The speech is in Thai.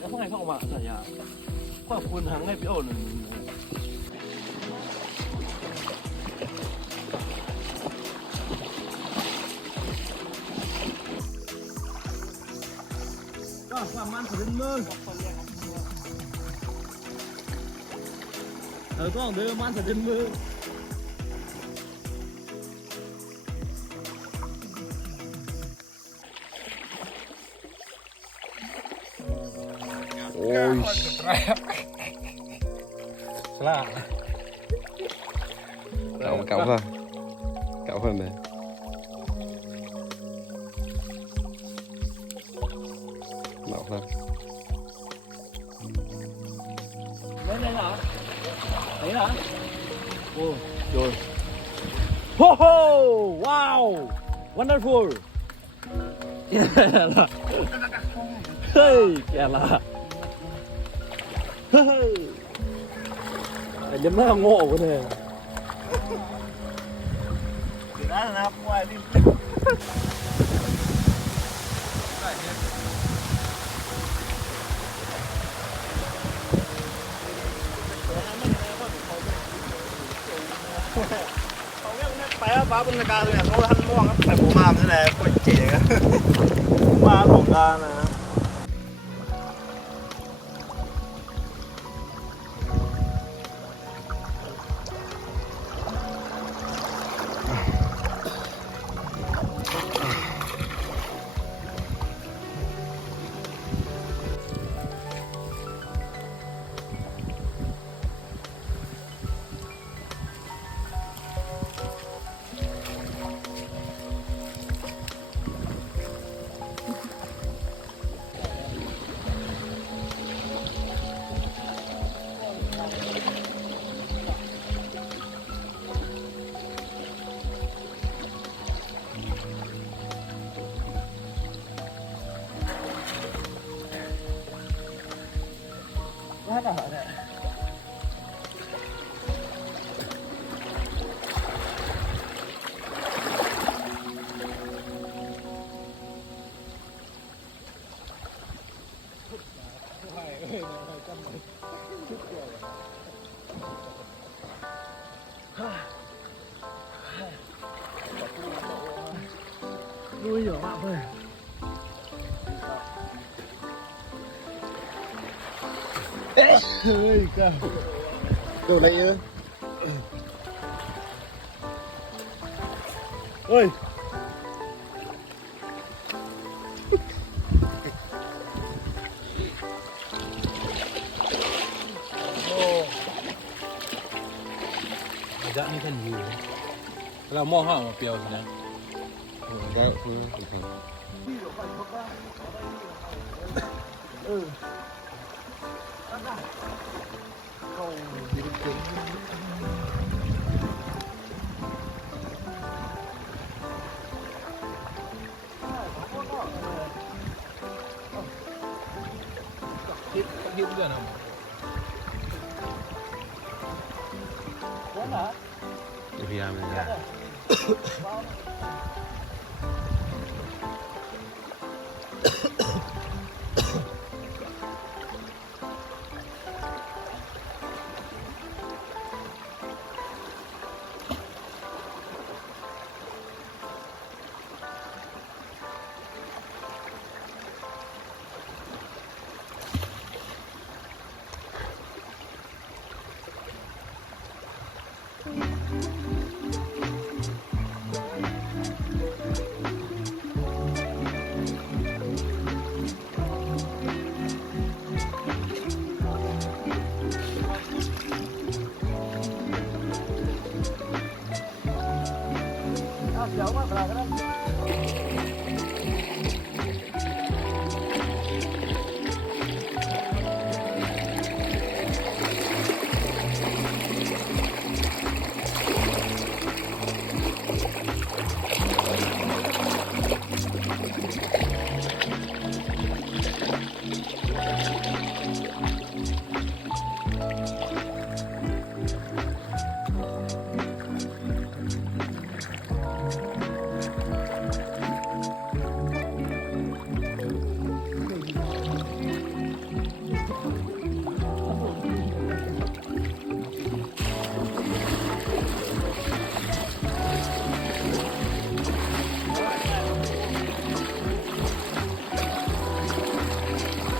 แล้วข้างในเข้ามาสัญญาขอบคุณทางให้พี่โอ้หนึ่งก็ความมันถึงมือต้องเดินมันถึงมือโอ้ยสลาเก่าป่ะเก่าเพิ่มเลยเก่าครับไหนเหรอไหนเหรอโอ้โดนโอ้โหว้าววันเดอร์ฟูลแก่ละเฮ้ยแก่ละเฮ้ยเดี๋ยวแม่โง่กันเลยเดี๋ยวนะครับว่านี่เขาเรียกแป๊ะฟ้าบรรยากาศเลยเขาทันม่วงครับแต่ผมมาไม่ได้โคตรเจ๋งอะมาหลงกานะน่าจะเหรอเนี่ยลุยเหรอมากเลยเฮ้ยก็โดนอะไรเยอะเฮ้ยระยะนี้ท่านอยู่เราหม้อห้าวมาเปรียวนะก็คือทิปเดือนอ่ะพยายามเลยนะ